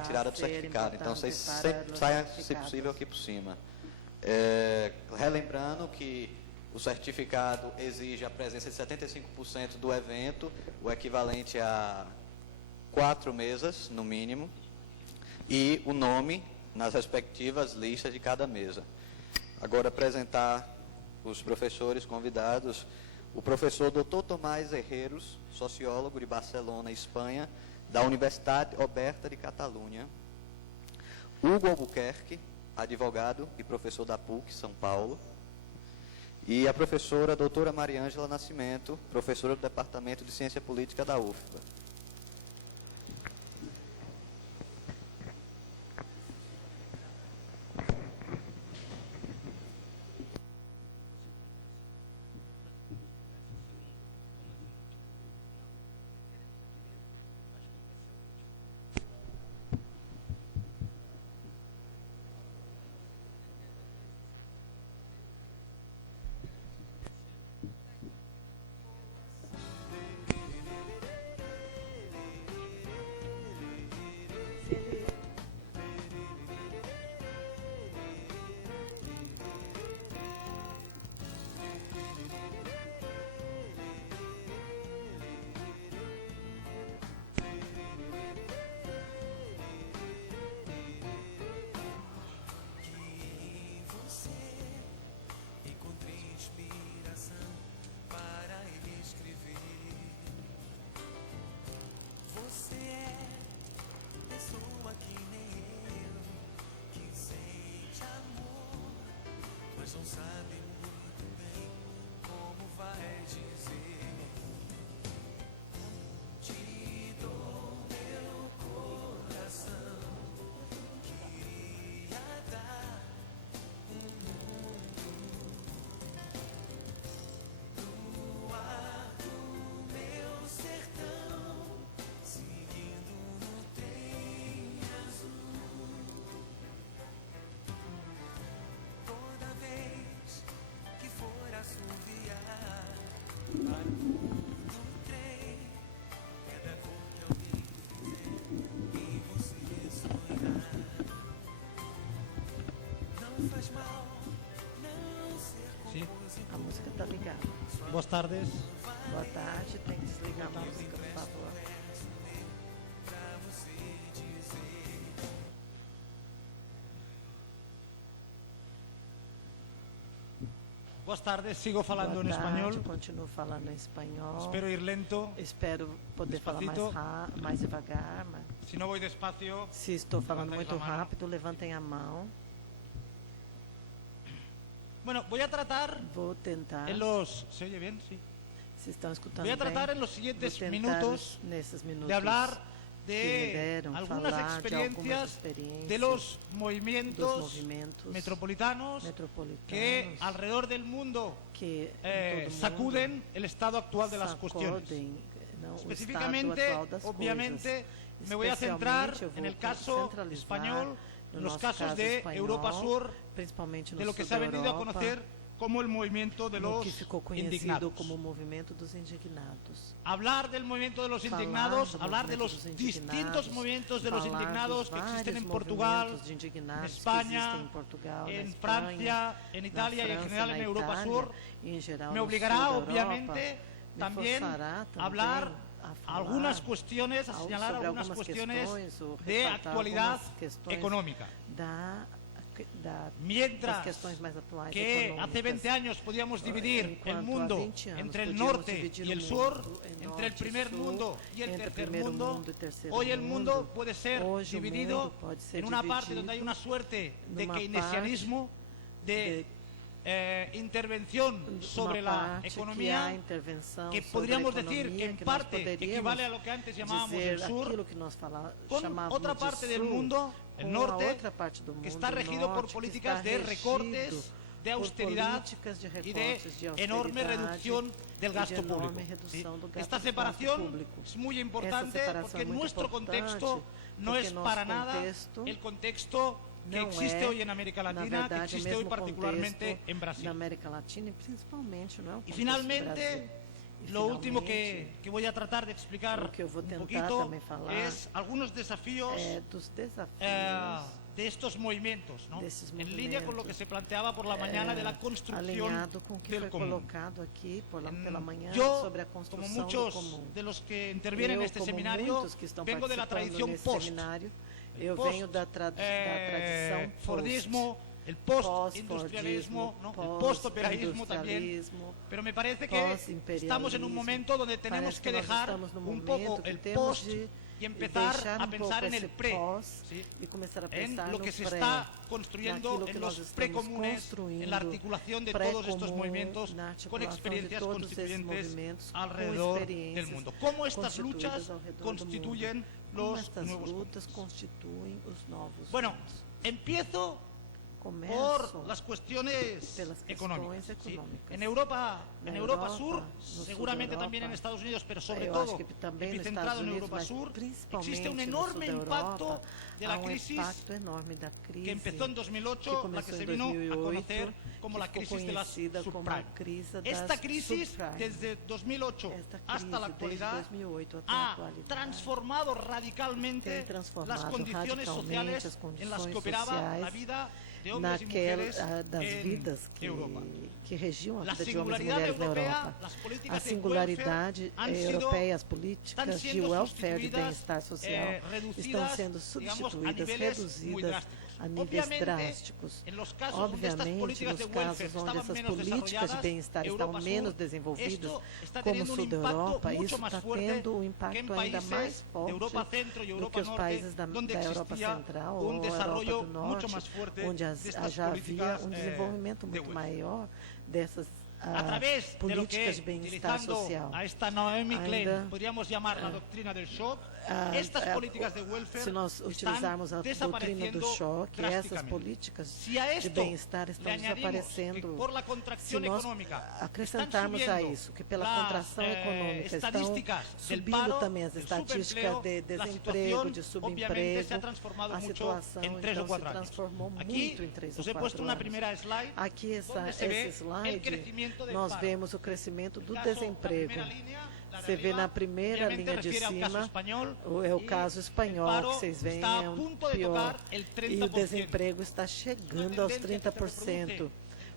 retirada do certificado. Então, vocês sempre saiam, se possível, aqui por cima. Relembrando que o certificado exige a presença de 75% do evento, o equivalente a 4 mesas, no mínimo, e o nome nas respectivas listas de cada mesa. Agora, apresentar os professores convidados. O professor Dr. Tomás Herreros, sociólogo de Barcelona, Espanha, da Universidade Oberta de Catalunha. Hugo Albuquerque, advogado e professor da PUC, São Paulo. E a professora doutora Mariângela Nascimento, professora do Departamento de Ciência Política da UFBA. Não sabe muito bem como vai dizer. Te dou meu coração, queria dar mundo no ar do meu sertão, seguindo no trem azul. Toda vez que for assoviar barulho do trem, é da cor que alguém fizer em você sonhar. Não faz mal não ser compositor. A música está ligada. Boas tardes. Boa tarde, tem que desligar a música, por favor. Pra você dizer. Boas tardes, sigo falando Boa en tarde, español. continuo falando em espanhol. Espero ir lento. Espero poder Despacito. falar mais devagar. Mas Si no voy despacio, se estou falando levantáis muito a mano. rápido, levantem a mão. Bueno, voy a tratar Vou tentar. en los... ¿Se oye bien? Sí. Se estão escutando Voy a tratar bem, en los siguientes vou tentar minutos nesses minutos de hablar que me deram, algunas falar de algumas experiencias experiências de los dos movimientos movimentos metropolitanos que metropolitanos alrededor del mundo que em todo sacuden mundo el estado actual de las cuestiones. sacodem, não, o Específicamente, estado atual das obviamente, coisas. me voy a centrar Especialmente, eu vou en el caso centralizar español, no en los nosso casos caso de espanhol, Europa Sur, principalmente no de lo que sul se ha da venido a Europa, conocer como el movimiento de no los que ficou conhecido indignados. como o movimento dos indignados. Hablar del movimiento de los Falar indignados, do hablar de movimento los dos distintos indignados, movimientos de los falar indignados dos que existen vários en Portugal, movimentos de indignados en que España, existem em Portugal, na en Espanha, Francia, en Italia y en França, general na en Europa Itália, Sur, e em geral me no obligará sul da obviamente Europa, me también forçará a hablar a falar algunas cuestiones, a sobre señalar algunas algumas cuestiones questões, ou de ressaltar actualidad algumas questões económica. das Mientras questões mais atuais que econômicas. hace 20 años podíamos dividir el Enquanto há mundo 20 anos entre el podíamos norte dividir y o el mundo sur, em entre el norte e primer sul, mundo y el entre tercer primeiro mundo. mundo e terceiro Hoy el mundo mundo. puede ser Hoje o dividido mundo pode ser en una parte dividido donde hay una suerte de numa keynesianismo, de intervención sobre uma la parte que há economía, intervenção que sobre podríamos a decir economia, que en que parte nós poderíamos equivale a lo que antes llamábamos dizer el sur, aquilo que nós con chamávamos otra de parte del sul, mundo, el com a norte, outra parte do mundo, que está o regido por norte, que políticas está de regido recortes, de por austeridad políticas de y recortes, de enorme austeridade reducción del e gasto de enorme público. redução do gasto Esta do separación gasto público. es muy Essa importante separação porque é en muito nuestro importante, contexto no porque es nosso para nada contexto el contexto que não existe é, hoy en América na Latina, que verdade, existe o hoy mesmo particularmente contexto en Brasil. na América Latina e principalmente, não é, o Y contexto do finalmente, Brasil. E lo último finalmente, que voy a tratar de explicar lo que eu vou un tentar poquito também falar es algunos desafíos dos desafios de estos movimientos, ¿no? desses En línea con lo que movimentos, se planteaba por la mañana de la construcción alinhado com o que del foi común. colocado aqui pela manhã Yo, sobre a como construção do muchos comum. de los que intervienen en Eu, este como seminario, muitos que estão vengo de la participando tradición nesse post. seminário, eu Post, venho da tradição post. Fordismo, el post-industrialismo, ¿no? El post-operaísmo también. pós-industrialismo, Pero me parece que pós-imperialismo. estamos en un momento donde tenemos Parece que nós dejar estamos num un momento poco que el temos post de y empezar deixar a um pensar pouco en el esse pre, pós ¿sí? e começar a en pensar lo no que se pré, está construyendo naquilo que en nós los estamos precomunes, construindo, en la articulación de todos estos pré-comum, movimientos na con articulação de experiencias todos esses constituyentes movimentos, com alrededor del experiências mundo. ¿Cómo estas constituídas luchas ao redor do constituyen mundo. Como los estas nuevos lutas mundos? constituem os novos Bueno, mundos. empiezo Começo por las cuestiones pelas económicas. questões ¿sí? econômicas. En Europa Na Sur, Europa, no sul seguramente da también en Europa, Estados Unidos, pero sobre eu todo acho que também nos epicentrado Estados en Unidos, Europa mas Sur, principalmente existe un no sul enorme da impacto Europa, de há la um crisis impacto enorme da crise que empezó en 2008, que la que começou se em vino a 2008, conocer como que la ficou crisis de las conhecida como a subprime. crise das Esta crisis, subprime. desde 2008 Esta hasta la crise, actualidad, desde 2008 até a ha atualidade, transformado radicalmente tem transformado las condiciones radicalmente sociales as en las condições que operaba la sociais vida de hombres y mujeres das en vidas Europa. que regiam a La vida de homens e singularidad mulheres na europea, Europa. las A políticas de singularidade welfare han sido, europeia, as están políticas de siendo welfare, de sustituidas, bem-estar social, estão reducidas, sendo digamos, a substituídas, niveles muy reduzidas drásticos. a níveis Obviamente, drásticos. en los casos donde estas Obviamente, políticas nos de welfare casos onde estaban essas menos políticas de desarrolladas, bem-estar estão Europa menos Sur, desenvolvidas, esto está como o teniendo un sul da impacto Europa, mucho isso más está fuerte tendo um que en impacto ainda mais países de forte Europa Centro y do Europa que os Norte, países da donde Europa existía Central un ou Europa desarrollo do mucho Norte, más fuerte onde de estas já havia políticas desenvolvimento de muito welfare. maior dessas A través de lo políticas que, de bem-estar utilizando social. a esta Naomi Klein, Ainda, podríamos llamar la doctrina del shock, Ah, estas políticas de welfare se nós utilizarmos a están doutrina do desapareciendo choque, essas drásticamente. políticas Si a de esto bem-estar le estão añadimos que desaparecendo. por la Se contracción nós económica acrescentarmos están a subiendo isso, que pela las, contração econômica estão estadísticas del subindo paro, também as del estatísticas subempleo, de la desemprego, de situación obviamente se ha subemprego, transformado a mucho situação en 3 então o 4 se años. transformou Aquí muito em 3 ou os he 4 puesto una anos. primera slide Aqui donde se ve esse el slide, crecimiento del nós paro. vemos o crescimento do El caso, la desemprego. primera línea, la de Você vê arriba, na primeira obviamente linha de refiere ao caso cima, espanhol, é o y caso el espanhol paro que vocês veem, está a é punto de pior. tocar el 30%. E o desemprego está chegando aos 30%.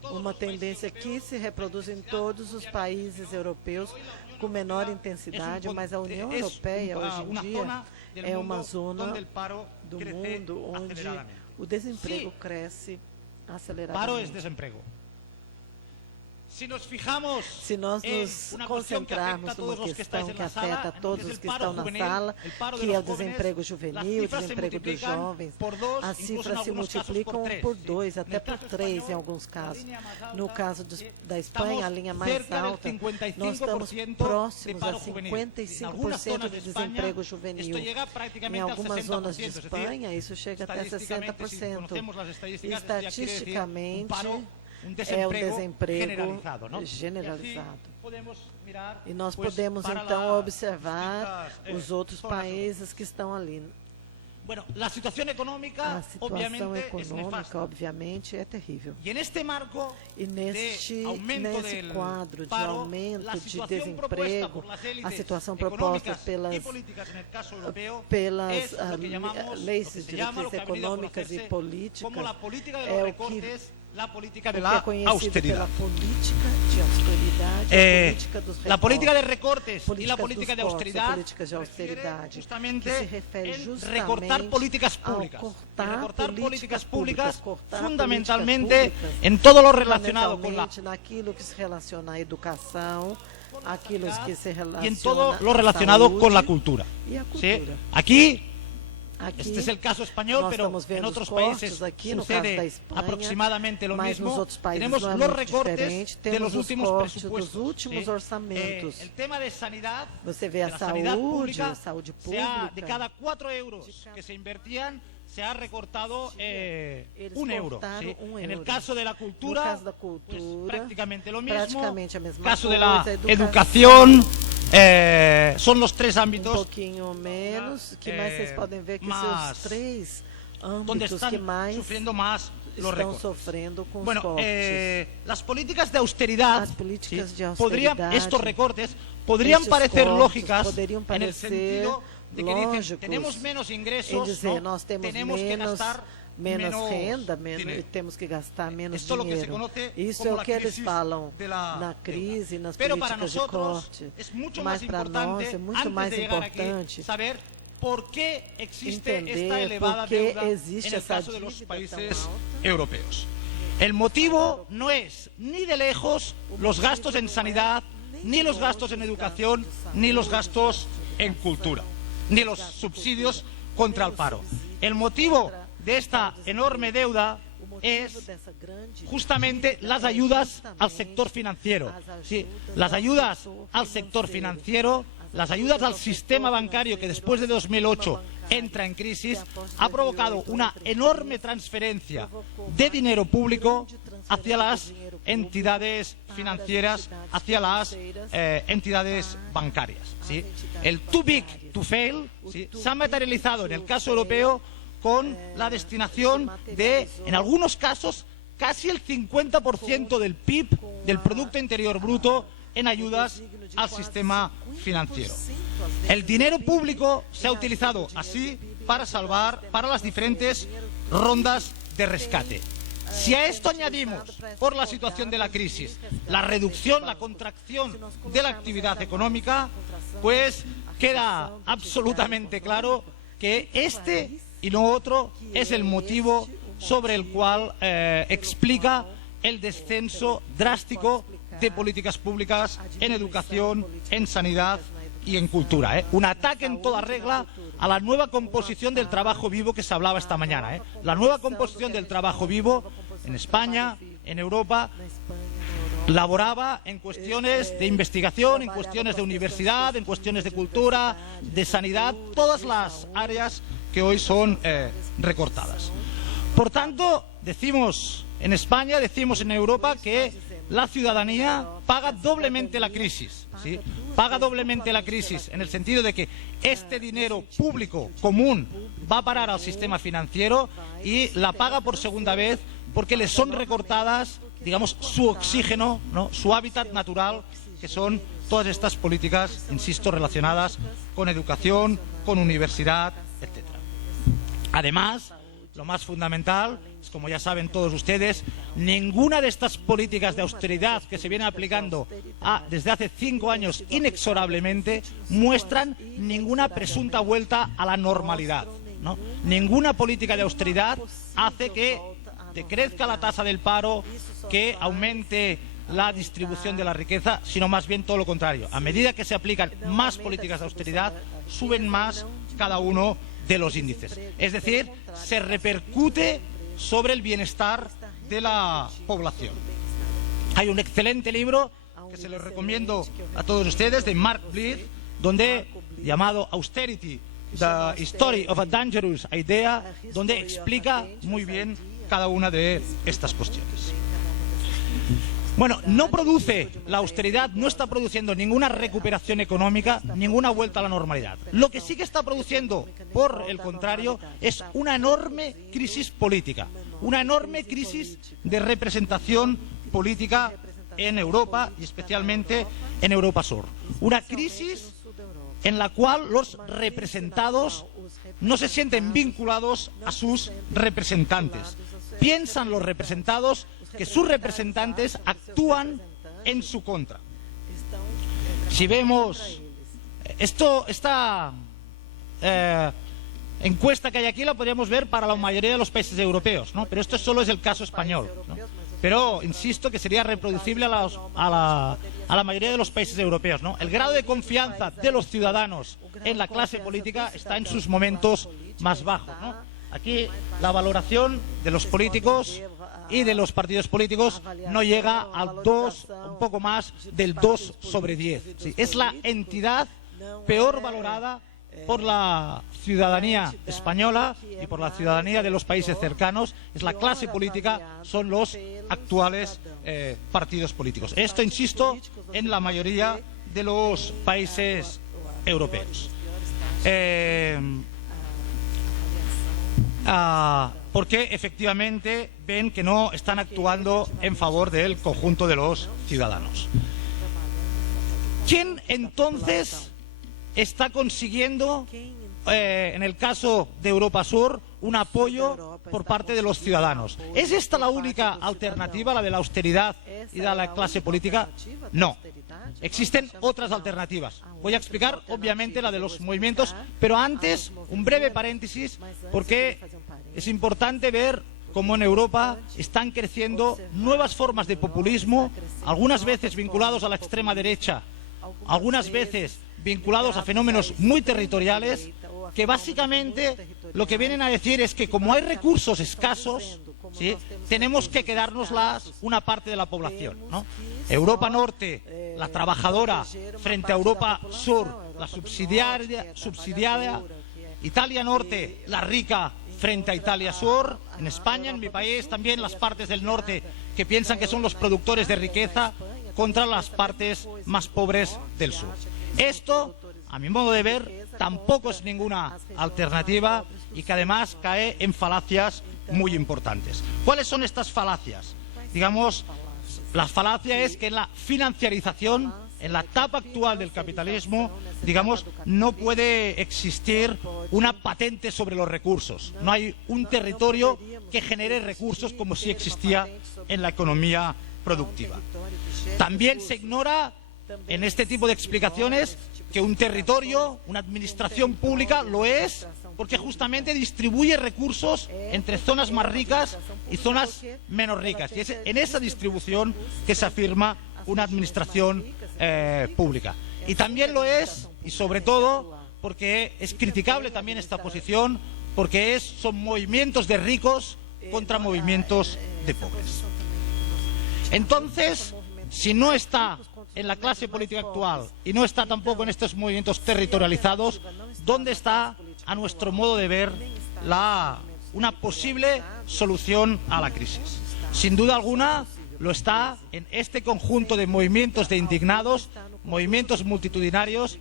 Uma tendência que se reproduz em todos os países europeus com menor intensidade, mas a União Europeia hoje em dia é uma zona do mundo onde o desemprego cresce Paro es aceleradamente. desemprego. Si nos fijamos Se nós en nos una cuestión que afecta concentrarmos a todos numa los que estáis questão en que la sala, afeta a todos es os el que paro estão na juvenil, sala, el paro de que é o los jóvenes, desemprego las juvenil, o cifras se desemprego dos multiplican jovens, por dos, as incluso en cifras se algunos casos multiplicam por por tres, dois, ¿sí? até En el por caso três em español, alguns la casos. línea más alta, No caso da Espanha, a linha mais cerca del alta, 55% nós estamos de próximos a paro juvenil. En algunas 55% zonas de de España, desemprego juvenil. esto llega Em prácticamente al algumas zonas de 60%, es decir, Espanha, isso chega até estadísticamente, si 60%. conocemos las estadísticas, esto ya quiere decir Estatisticamente, un paro, un é um desemprego desemprego generalizado, ¿no? generalizado. Y así podemos mirar, E nós pues, podemos para então las observar distintas, os outros zonas países que estão ali. Bueno, la situación económica, A situação obviamente, es econômica, nefasta. obviamente, é terrível. Y en este marco E nesse del quadro de paro, aumento la de situación propuesta desemprego, por las élites a situação proposta económicas y políticas en el caso europeo pelas es lo que llamamos, leis lo que de se llama, lo diretrizes que ha venido a econômicas e conocerse políticas, como la política de é los o que recortes, la política de que la é conhecido austeridad. pela política de austeridade, a política dos La política de recortes, recortes y la política de dos cortes, austeridad a política de austeridade, justamente que se refere en justamente recortar políticas ao públicas. cortar Y recortar políticas públicas cortar fundamentalmente políticas públicas, en todo lo relacionado con la fundamentalmente naquilo que se relaciona à educação, aquilo que se relaciona y en todo lo à relacionado saúde con la cultura. e a ¿Sí? cultura. Aquí Aqui, este es el caso español, nós pero estamos vendo en otros os cortes países aqui, no caso da sucede Espanha, aproximadamente lo mas nos mismo. outros países Tenemos não é los muito recortes diferente, de temos los os últimos cortes presupuestos. dos últimos ¿sí? orçamentos. El tema de sanidad, Você vê de a la sanidad saúde, pública, a saúde se ha, pública. de cada 4 euros que se invertían, se ha recortado Eles 1 euro. cortaram ¿sí? 1 En el euro. caso de la No cultura, caso da pues cultura, prácticamente lo mismo. praticamente a mesma Caso de coisa, la educação, educación, son los tres ámbitos pouquinho menos, que mais vocês podem ver que mas seus três donde âmbitos están que mais sufriendo más los estão recortes. sofrendo com os Bueno, cortes. las políticas de austeridad, As políticas ¿sí? de austeridade, estos recortes podrían esses parecer cortes lógicas poderiam en el parecer sentido de que dicen, lógicos tenemos menos em ingresos, dizer, ¿no? nós temos tenemos que gastar menos renda, dinero. e temos que gastar menos Esto es lo que se dinheiro. conoce Isso como é o la que eles crisis falam de la na crise, nas Pero para políticas de nosotros corte. es mucho Mas más para importante, nós é muito antes mais de llegar aquí, importante saber por qué existe esta entender elevada por qué deuda existe en el essa caso de los dívida países tão alta. europeos. El motivo no es ni de lejos los gastos en sanidad, ni los gastos en educación, ni los gastos en cultura, ni los subsidios contra el paro. El motivo de esta enorme deuda es justamente las ayudas al sector financiero. Sí, las ayudas al sector financiero, las ayudas al sistema bancario que después de 2008 entra en crisis, ha provocado una enorme transferencia de dinero público hacia las entidades financieras, hacia las entidades bancarias. ¿Sí? El too big to fail, ¿sí?, se ha materializado en el caso europeo con la destinación de, en algunos casos, casi el 50% del PIB, del Producto Interior Bruto, en ayudas al sistema financiero. El dinero público se ha utilizado así para salvar, para las diferentes rondas de rescate. Si a esto añadimos, por la situación de la crisis, la reducción, la contracción de la actividad económica, pues queda absolutamente claro que este y no otro es el motivo sobre el cual explica el descenso drástico de políticas públicas en educación, en sanidad y en cultura. Un ataque en toda regla a la nueva composición del trabajo vivo que se hablaba esta mañana. La nueva composición del trabajo vivo en España, en Europa, laboraba en cuestiones de investigación, en cuestiones de universidad, en cuestiones de cultura, de sanidad, todas las áreas que hoy son recortadas. Por tanto, decimos en España, decimos en Europa que la ciudadanía paga doblemente la crisis, ¿sí? Paga doblemente la crisis en el sentido de que este dinero público común va a parar al sistema financiero y la paga por segunda vez porque le son recortadas, digamos, su oxígeno, ¿no?, su hábitat natural, que son todas estas políticas, insisto, relacionadas con educación, con universidad, etc. Además, lo más fundamental es, como ya saben todos ustedes, ninguna de estas políticas de austeridad que se vienen aplicando desde hace 5 años inexorablemente muestran ninguna presunta vuelta a la normalidad, ¿no? Ninguna política de austeridad hace que decrezca la tasa del paro, que aumente la distribución de la riqueza, sino más bien todo lo contrario. A medida que se aplican más políticas de austeridad, suben más cada uno de los índices. Es decir, se repercute sobre el bienestar de la población. Hay un excelente libro que se lo recomiendo a todos ustedes, de Mark Blyth, llamado Austerity, The Story of a Dangerous Idea, donde explica muy bien cada una de estas cuestiones. Bueno, no produce, la austeridad no está produciendo ninguna recuperación económica, ninguna vuelta a la normalidad. Lo que sí que está produciendo, por el contrario, es una enorme crisis política, una enorme crisis de representación política en Europa y especialmente en Europa Sur. Una crisis en la cual los representados no se sienten vinculados a sus representantes. Piensan los representados que sus representantes actúan en su contra. Si vemos esta encuesta que hay aquí, la podríamos ver para la mayoría de los países europeos, ¿no? Pero esto solo es el caso español, ¿no? Pero insisto que sería reproducible a la mayoría de los países europeos, ¿no? El grado de confianza de los ciudadanos en la clase política está en sus momentos más bajos, ¿no? Aquí la valoración de los políticos y de los partidos políticos no llega al 2, un poco más del 2 sobre 10. ¿Sí? Es la entidad peor valorada por la ciudadanía española y por la ciudadanía de los países cercanos. Es la clase política, son los actuales partidos políticos. Esto, insisto, en la mayoría de los países europeos. porque efectivamente ven que no están actuando en favor del conjunto de los ciudadanos. ¿Quién entonces está consiguiendo, en el caso de Europa Sur, un apoyo por parte de los ciudadanos? ¿Es esta la única alternativa, la de la austeridad y de la clase política? No. Existen otras alternativas. Voy a explicar, obviamente, la de los movimientos, pero antes, un breve paréntesis, porque es importante ver cómo en Europa están creciendo nuevas formas de populismo, algunas veces vinculados a la extrema derecha, algunas veces vinculados a fenómenos muy territoriales, que básicamente lo que vienen a decir es que como hay recursos escasos, ¿sí?, tenemos que quedárnoslas una parte de la población, ¿no? Europa Norte, la trabajadora, frente a Europa Sur, la subsidiaria, Italia Norte, la rica, frente a Italia Sur, en España, en mi país, también las partes del norte que piensan que son los productores de riqueza contra las partes más pobres del sur. Esto, a mi modo de ver, tampoco es ninguna alternativa y que además cae en falacias muy importantes. ¿Cuáles son estas falacias? Digamos, la falacia es que en la financiarización, en la etapa actual del capitalismo, digamos, no puede existir una patente sobre los recursos. No hay un territorio que genere recursos como si existía en la economía productiva. También se ignora en este tipo de explicaciones que un territorio, una administración pública, lo es porque justamente distribuye recursos entre zonas más ricas y zonas menos ricas. Y es en esa distribución que se afirma una administración pública. Y también lo es, y sobre todo, porque es criticable también esta posición, porque son movimientos de ricos contra movimientos de pobres. Entonces, si no está en la clase política actual y no está tampoco en estos movimientos territorializados, ¿dónde está, a nuestro modo de ver, una posible solución a la crisis? Sin duda alguna, lo está en este conjunto de movimientos de indignados, movimientos multitudinarios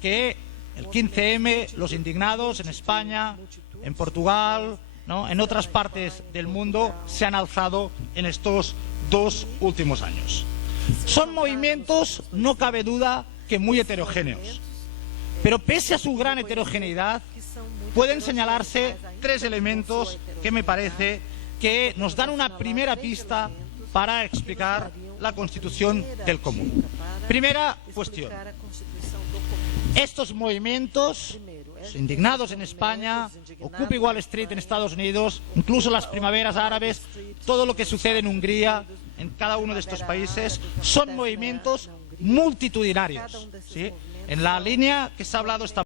que el 15M, los indignados en España, en Portugal, ¿no?, en otras partes del mundo se han alzado en estos 2 últimos años. Son movimientos, no cabe duda, que muy heterogéneos. Pero pese a su gran heterogeneidad, pueden señalarse 3 elementos que me parece que nos dan una primera pista para explicar la constitución del común. Primera cuestión. Estos movimientos, los indignados en España, Occupy Wall Street en Estados Unidos, incluso las primaveras árabes, todo lo que sucede en Hungría, en cada uno de estos países, son movimientos multitudinarios, ¿sí?, en la línea que se ha hablado esta